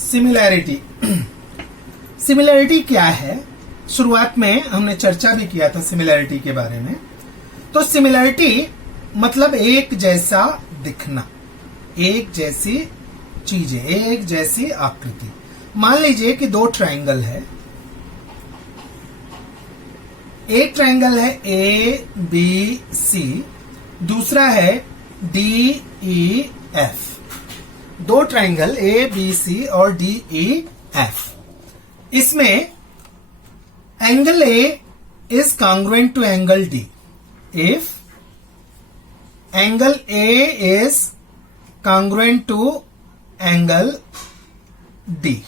Similarity. Similarity क्या है? शुरुआत में हमने चर्चा भी किया था सिमिलैरिटी के बारे में। तो सिमिलैरिटी मतलब एक जैसा दिखना, एक जैसी चीजें, एक जैसी आकृति। मान लीजिए कि दो ट्रायंगल है, एक ट्रायंगल है ए बी सी, दूसरा है डी ई एफ। दो ट्रायंगल ए बी सी और डी ई एफ। इसमें angle A is congruent to angle D if angle A is congruent to angle D,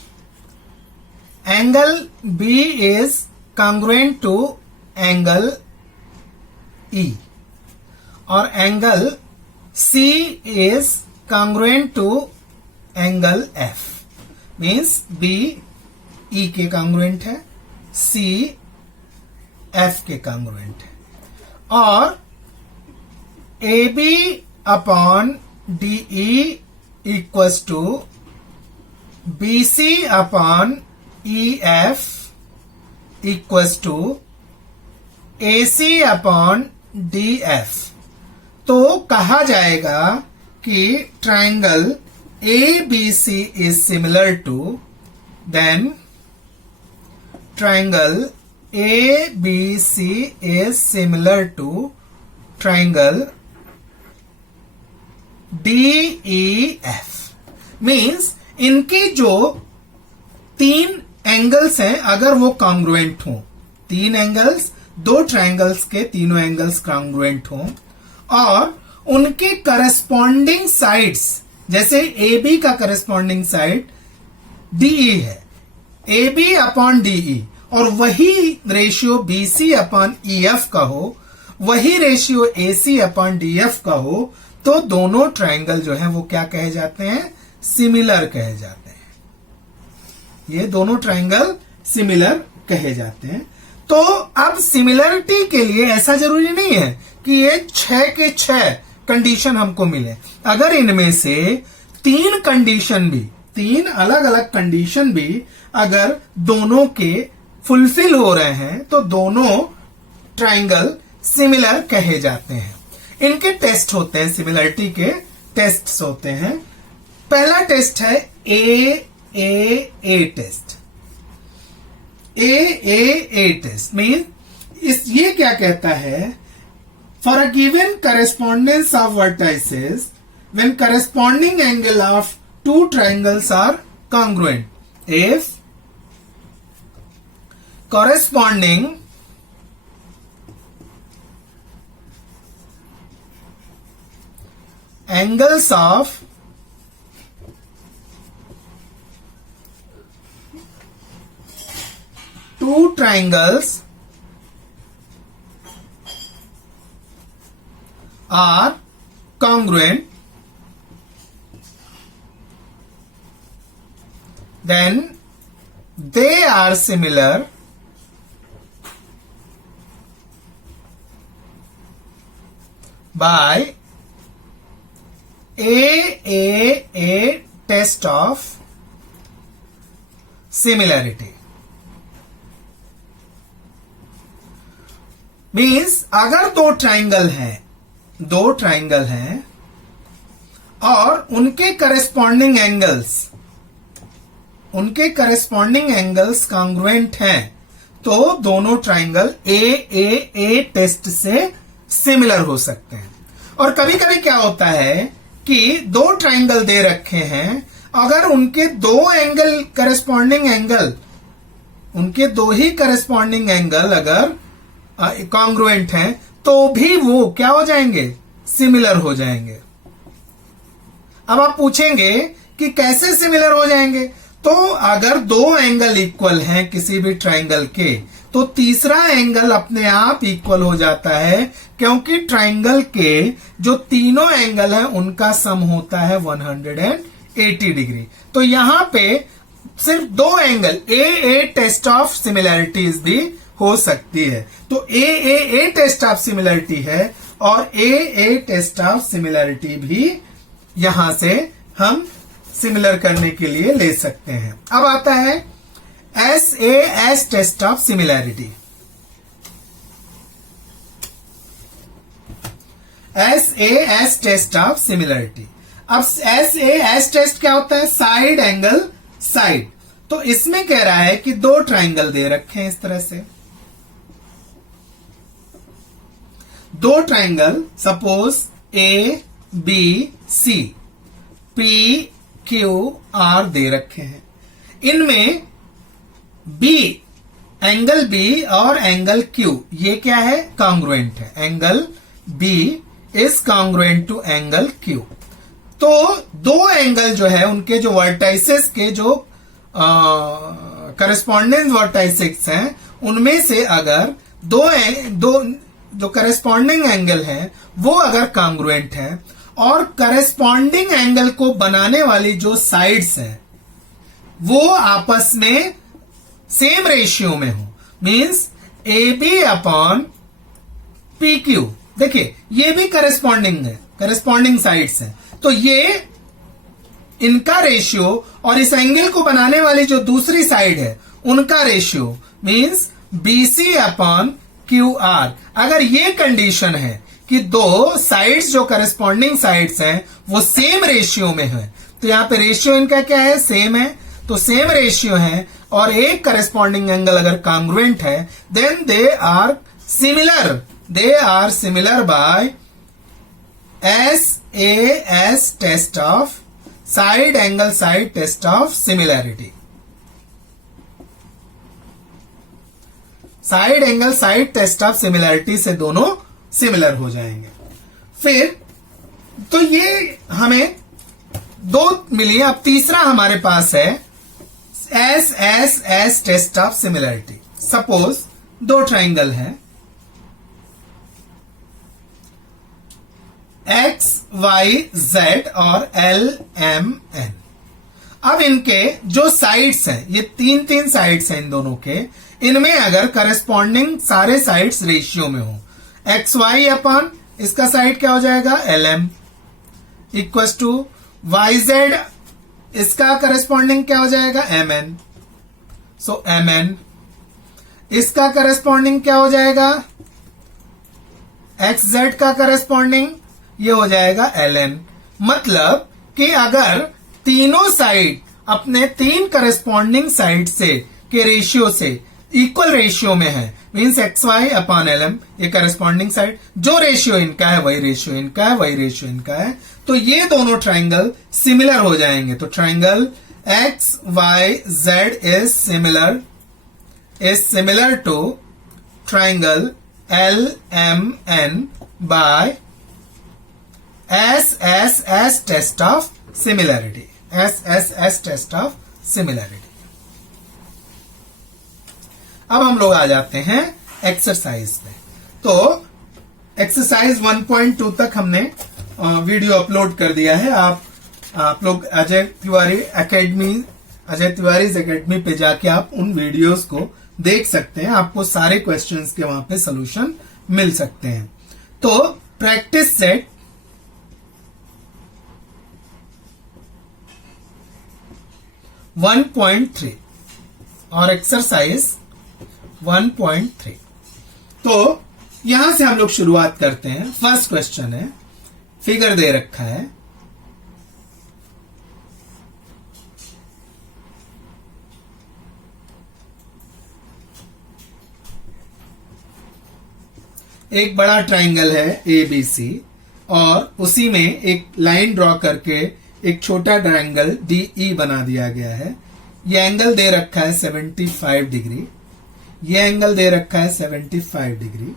angle B is congruent to angle E, और angle C is congruent to angle F. Means B E के congruent है, C F के congruent है। और A B upon D E equals to B C upon E F equals to A C upon D F. तो कहा जाएगा कि triangle A B C is similar to, then triangle A B C is similar to triangle D E F. Means इनके जो तीन angles हैं, अगर वो कॉन्ग्रुएंट हों, तीन एंगल्स, दो ट्रायंगल्स के तीनों एंगल्स कॉन्ग्रुएंट हों, और उनके करस्पॉन्डिंग साइड्स, जैसे ए बी का करस्पॉन्डिंग साइड डीई है, ए बी अपॉन डीई, और वही ratio B C upon E F का हो, वही ratio A C upon D F का हो, तो दोनों ट्रायंगल जो है वो क्या कहे जाते हैं? सिमिलर कहे जाते हैं। ये दोनों ट्रायंगल सिमिलर कहे जाते हैं। तो अब सिमिलरिटी के लिए ऐसा जरूरी नहीं है कि ये 6 के 6 कंडीशन हमको मिले। अगर इनमें से तीन कंडीशन भी, तीन अलग अलग कंडीशन भी अगर दोनों के फुलफिल हो रहे हैं, तो दोनों ट्रायंगल सिमिलर कहे जाते हैं। इनके टेस्ट होते हैं, सिमिलरिटी के टेस्ट्स होते हैं। पहला टेस्ट है A test. A test mean ये क्या कहता है? For a given correspondence of vertices when corresponding angle of two triangles are congruent, if corresponding angles of two triangles are congruent, then they are similar by a test of similarity। Means अगर दो triangle हैं और उनके corresponding angles congruent हैं, तो दोनों triangle A test से similar हो सकते हैं। और कभी कभी क्या होता है कि दो ट्रायंगल दे रखे हैं, अगर उनके दो ही करस्पॉन्डिंग एंगल अगर कॉन्ग्रुएंट हैं, तो भी वो क्या हो जाएंगे? सिमिलर हो जाएंगे। अब आप पूछेंगे कि कैसे सिमिलर हो जाएंगे? तो अगर दो एंगल इक्वल हैं किसी भी ट्रायंगल के, तो तीसरा एंगल अपने आप इक्वल हो जाता है, क्योंकि ट्रायंगल के जो तीनों एंगल हैं उनका सम होता है 180 डिग्री। तो यहां पे सिर्फ दो angle A test of similarities भी हो सकती है। तो ए टेस्ट ऑफ सिमिलैरिटी है, और ए टेस्ट ऑफ सिमिलैरिटी भी यहां से हम सिमिलर करने के लिए ले सकते हैं। अब आता है SAS test of similarity. SAS test of similarity. अब SAS टेस्ट क्या होता है? Side angle side. तो इसमें कह रहा है कि दो ट्राइंगल दे रखे हैं इस तरह से, दो ट्राइंगल, सपोज ABC, PQR दे रखे हैं। इनमें B, एंगल B और एंगल Q, ये क्या है? कॉन्ग्रुएंट है। Angle B is congruent to angle Q। तो दो एंगल जो है उनके जो वर्टाइसेस के जो करस्पॉन्डिंग वर्टाइसेस हैं, उनमें से अगर दो जो करस्पॉन्डिंग एंगल है वो अगर कॉन्ग्रुएंट है और करस्पॉन्डिंग एंगल को बनाने वाली जो साइड्स हैं वो आपस में सेम रेशियो में हो, मींस AB अपॉन PQ। देखिए ये भी करस्पॉन्डिंग है, करस्पॉन्डिंग साइड्स हैं, तो ये इनका रेशियो और इस एंगल को बनाने वाली जो दूसरी साइड है उनका ratio means BC upon QR। अगर ये कंडीशन है कि दो साइड्स जो करस्पॉन्डिंग साइड्स हैं वो सेम रेशियो में है, तो यहां पे रेशियो इनका क्या है? सेम है। तो सेम रेशियो है और एक करस्पॉन्डिंग एंगल अगर कॉन्ग्रुएंट है, then they are similar. They are similar by SAS test of side angle side test of similarity. Side angle side test of similarity से दोनों सिमिलर हो जाएंगे। फिर तो ये हमें दो मिली, अब तीसरा हमारे पास है SSS test of similarity. Suppose दो ट्राइंगल हैं XYZ और LMN। अब इनके जो साइड्स हैं, ये तीन तीन साइड्स हैं इन दोनों के, इनमें अगर करस्पॉन्डिंग सारे साइड्स रेशियो में हो, XY अपॉन इसका साइड क्या हो जाएगा? LM इक्वल टू YZ, इसका करस्पॉन्डिंग क्या हो जाएगा? MN। सो MN, इसका करस्पॉन्डिंग क्या हो जाएगा? XZ का करस्पॉन्डिंग ये हो जाएगा LN। मतलब कि अगर तीनों साइड अपने तीन करस्पॉन्डिंग साइड से के रेशियो से इक्वल रेशियो में है, मीन्स XY अपॉन LM, ये करस्पॉन्डिंग साइड, जो रेशियो इनका है वही रेशियो इनका है, वही रेशियो इनका है, तो ये दोनों ट्राइंगल सिमिलर हो जाएंगे। तो triangle XYZ is similar to triangle LMN by SSS test of similarity. SSS test of similarity. अब हम लोग आ जाते हैं एक्सरसाइज पे। तो एक्सरसाइज 1.2 तक हमने वीडियो अपलोड कर दिया है। आप लोग अजय तिवारीज एकेडमी पे जाके आप उन वीडियोस को देख सकते हैं। आपको सारे क्वेश्चंस के वहां पे सोल्यूशन मिल सकते हैं। तो प्रैक्टिस सेट 1.3 और एक्सरसाइज 1.3। तो यहां से हम लोग शुरुआत करते हैं। फर्स्ट क्वेश्चन है, फिगर दे रखा है, एक बड़ा ट्राइंगल है ABC और उसी में एक लाइन ड्रॉ करके एक छोटा ट्राइंगल DE बना दिया गया है। ये एंगल दे रखा है 75 डिग्री, ये एंगल दे रखा है 75 डिग्री।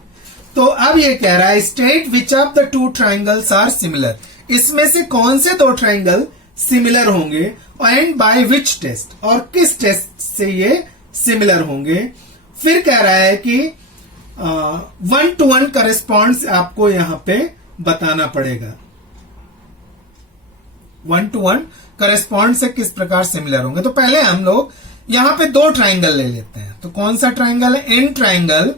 तो अब ये कह रहा है state which of the two triangles are similar, इसमें से कौन से दो ट्राइंगल सिमिलर होंगे एंड बाय विच टेस्ट, और किस टेस्ट से ये सिमिलर होंगे। फिर कह रहा है कि 1:1 करेस्पॉन्ड्स आपको यहां पे बताना पड़ेगा। 1:1 करेस्पॉन्ड से किस प्रकार सिमिलर होंगे। तो पहले हम लोग यहां पे दो ट्राइंगल ले लेते हैं। तो कौन सा ट्राइंगल है? इन ट्राइंगल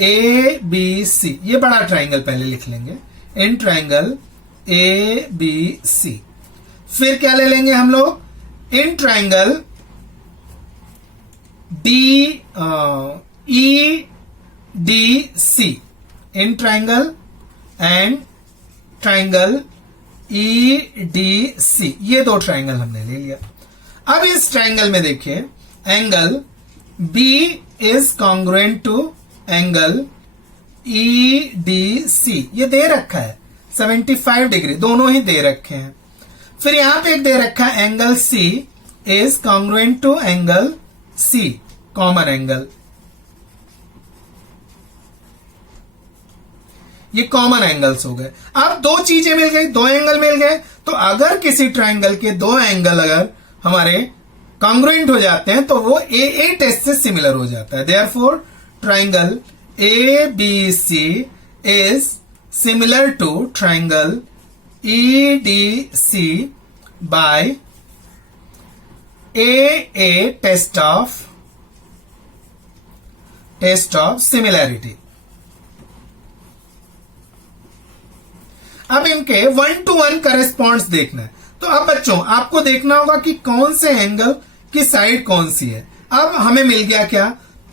ABC, ये बड़ा ट्राइंगल पहले लिख लेंगे, इन ट्राइंगल ABC। फिर क्या ले लेंगे हम लोग, इन triangle D E D C, इन triangle and triangle E D C, ये दो ट्राइंगल हमने ले लिया। अब इस ट्राइंगल में देखिए angle B is congruent to angle E D C, ये दे रखा है 75 डिग्री, दोनों ही दे रखे हैं। फिर यहां पे एक दे रखा है angle C is congruent to angle C, common angle, ये कॉमन एंगल्स हो गए। अब दो चीजें मिल गई, दो एंगल मिल गए, तो अगर किसी ट्राइंगल के दो एंगल अगर हमारे कॉन्ग्रुएंट हो जाते हैं तो वो ए टेस्ट से सिमिलर हो जाता है। Therefore triangle A B C is similar to triangle E D C by A test of similarity. अब इनके 1 to 1 करेस्पॉन्ड्स देखना है। तो अब बच्चों आपको देखना होगा कि कौन से एंगल की साइड कौन सी है। अब हमें मिल गया क्या,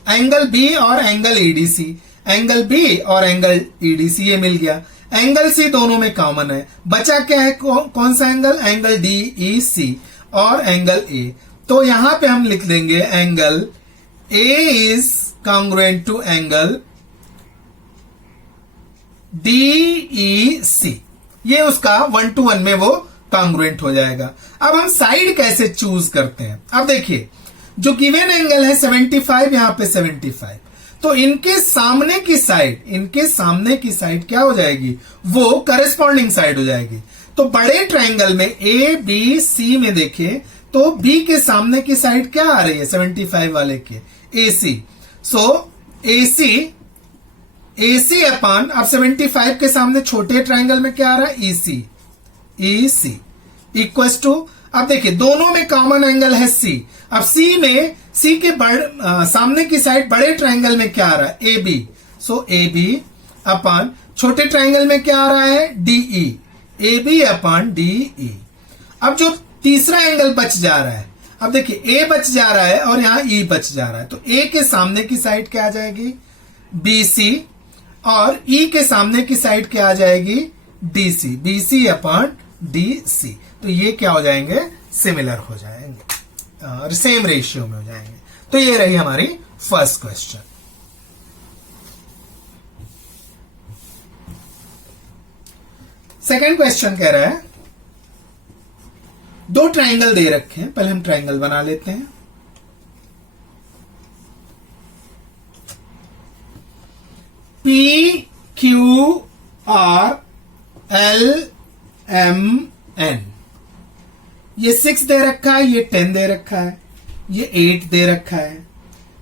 एंगल बी और एंगल ईडीसी, एंगल बी और एंगल ईडीसी ये मिल गया। एंगल सी दोनों में कॉमन है, बचा क्या है, कौन सा angle, angle D E C और एंगल ए। तो यहां पे हम लिख देंगे angle A is congruent to angle D E C, ये उसका 1 to 1 में वो कॉन्ग्रुएंट हो जाएगा। अब हम साइड कैसे चूज करते हैं, अब देखिए जो गिवन एंगल है 75, यहां पे 75, तो इनके सामने की साइड क्या हो जाएगी, वो करेस्पॉन्डिंग साइड हो जाएगी। तो बड़े ट्राइंगल में ए बी सी में देखिए तो बी के सामने की साइड क्या आ रही है 75 वाले के, ए सी। सो ए सी अपॉन, अब 75 के सामने छोटे ट्राइंगल में क्या आ रहा है, ई सी इक्वल्स टू, अब देखिए दोनों में कॉमन एंगल है सी। अब सी के सामने की साइड बड़े ट्राइंगल में क्या आ रहा है, A B. So A B upon छोटे ट्राइंगल में क्या आ रहा है, DE, A B upon DE. अब जो तीसरा एंगल बच जा रहा है, अब देखिए ए बच जा रहा है और यहां ई बच जा रहा है, तो ए के सामने की साइड क्या आ जाएगी, बी सी, और ई के सामने की साइड क्या आ जाएगी, D C, B C upon D C. तो ये क्या हो जाएंगे, सिमिलर हो जाएंगे और सेम रेशियो में हो जाएंगे। तो ये रही हमारी फर्स्ट क्वेश्चन। सेकंड क्वेश्चन कह रहा है दो ट्राइंगल दे रखे हैं, पहले हम ट्राइंगल बना लेते हैं। P Q R L M N, ये 6 दे रखा है, ये 10 दे रखा है, ये 8 दे रखा है,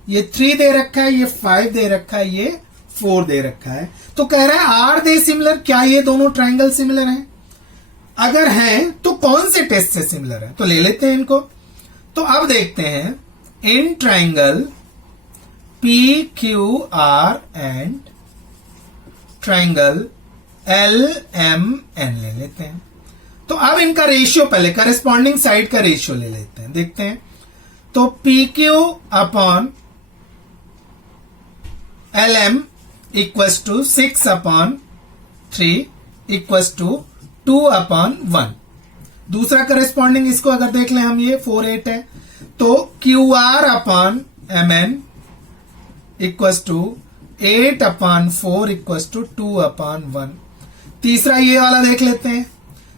ये 3 दे रखा है, ये 5 दे रखा है, ये 4 दे रखा है। तो कह रहा है आर दे सिमिलर, क्या ये दोनों ट्राइंगल सिमिलर हैं? अगर हैं तो कौन से टेस्ट से सिमिलर है, तो ले लेते हैं इनको। तो अब देखते हैं इन triangle P Q R and triangle L M N ले लेते हैं। तो अब इनका रेशियो, पहले करेस्पॉन्डिंग साइड का रेशियो ले लेते हैं, देखते हैं। तो P Q upon L M equals to 6 upon 3 equals to 2 upon 1। दूसरा करेस्पॉन्डिंग इसको अगर देख लें हम, ये 4 8 है, तो Q R upon M N equals to 8 upon 4 equals to 2 upon 1। तीसरा ये वाला देख लेते हैं।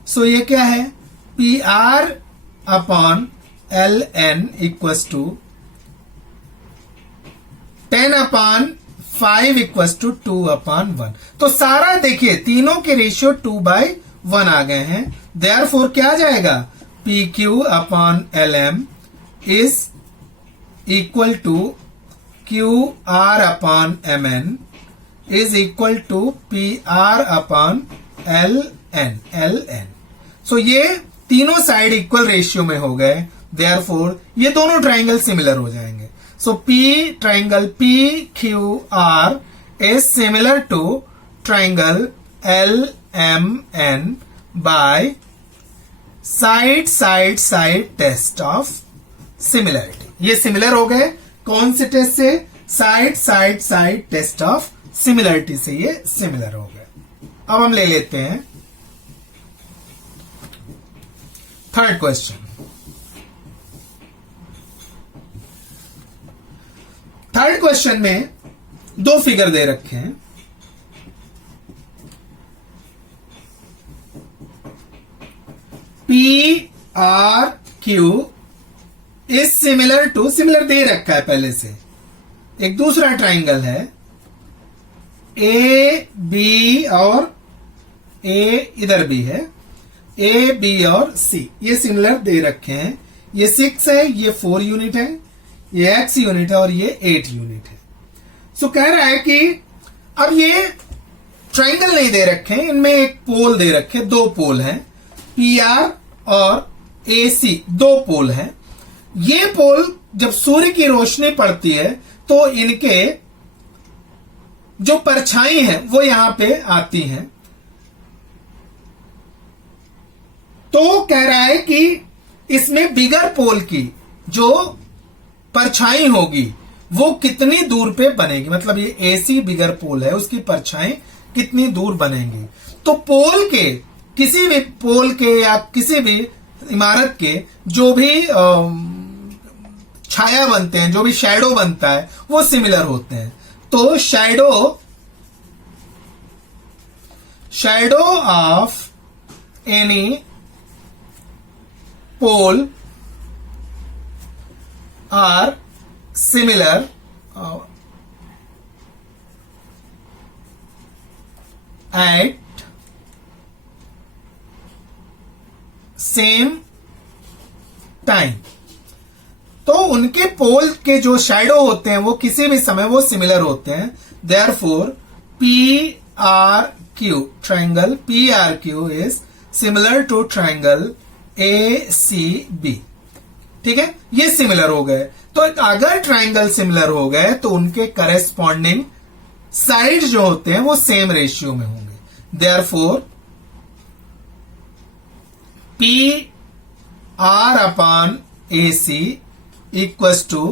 सो ये क्या है, P R upon L N equals to 10 upon 5 equals to 2 upon 1। तो सारा देखिए तीनों के रेशियो 2/1 आ गए हैं। देयरफॉर क्या आ जाएगा, P Q upon L M is equal to Q R upon M N is equal to P R upon L N. So ये तीनों साइड इक्वल रेशियो में हो गए, देयरफॉर ये दोनों ट्राइंगल सिमिलर हो जाएंगे। So triangle P Q R is similar to triangle L M N by side side side test of similarity. ये सिमिलर हो गए कौन से टेस्ट से? Side side side test of similarity से ये सिमिलर हो गए। अब हम ले लेते हैं थर्ड क्वेश्चन। थर्ड क्वेश्चन में दो फिगर दे रखे हैं। P R Q is similar to, similar दे रखा है पहले से। एक दूसरा ट्राइंगल है ए बी और ए इधर भी है, ए बी और सी, ये सिमिलर दे रखे हैं। ये 6 है, ये 4 यूनिट है, ये x यूनिट है और ये 8 यूनिट है। सो कह रहा है कि अब ये ट्राइंगल नहीं दे रखे हैं, इनमें एक पोल दे रखे, दो पोल हैं, पी आर और ए सी, दो पोल हैं। ये पोल जब सूर्य की रोशनी पड़ती है तो इनके जो परछाई है वो यहां पे आती हैं। तो कह रहा है कि इसमें बिगर पोल की जो परछाई होगी वो कितनी दूर पे बनेगी, मतलब ये एसी बिगर पोल है, उसकी परछाई कितनी दूर बनेगी। तो पोल के, किसी भी पोल के या किसी भी इमारत के जो भी छाया बनते हैं, जो भी शैडो बनता है, वो सिमिलर होते हैं। तो shadow of any pole are similar at same time। तो उनके पोल के जो शैडो होते हैं वो किसी भी समय वो सिमिलर होते हैं। Therefore P R Q, triangle P R Q is similar to triangle A C B. ठीक है, ये सिमिलर हो गए। तो अगर ट्राइंगल सिमिलर हो गए तो उनके करेस्पॉन्डिंग साइड जो होते हैं वो सेम रेशियो में होंगे। Therefore P R upon A C equals to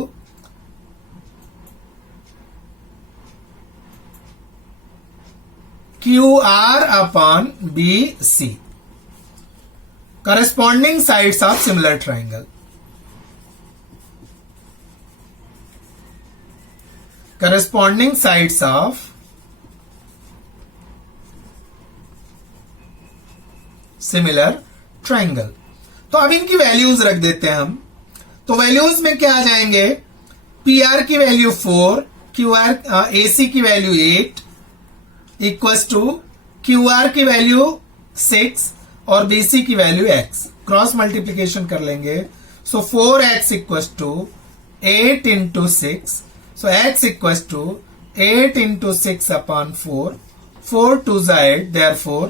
Q R upon B C, corresponding sides of similar triangle. corresponding sides of similar triangle। तो अब इनकी वैल्यूज रख देते हैं हम। तो वैल्यूज में क्या आ जाएंगे? पी आर की value 4, Q R A C की value 8 equals to Q R की वैल्यू 6 और बी सी की वैल्यू x। क्रॉस मल्टीप्लीकेशन कर लेंगे। So 4x equals to 8 into 6। So x equals to 8 into 6 upon 4, 4 2s are 8, therefore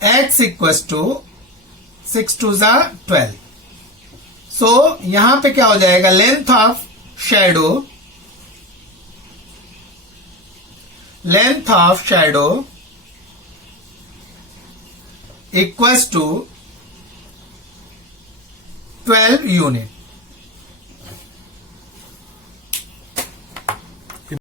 x equals to 6 2s are 12। So यहां पे क्या हो जाएगा? Length of shadow equals to 12 unit.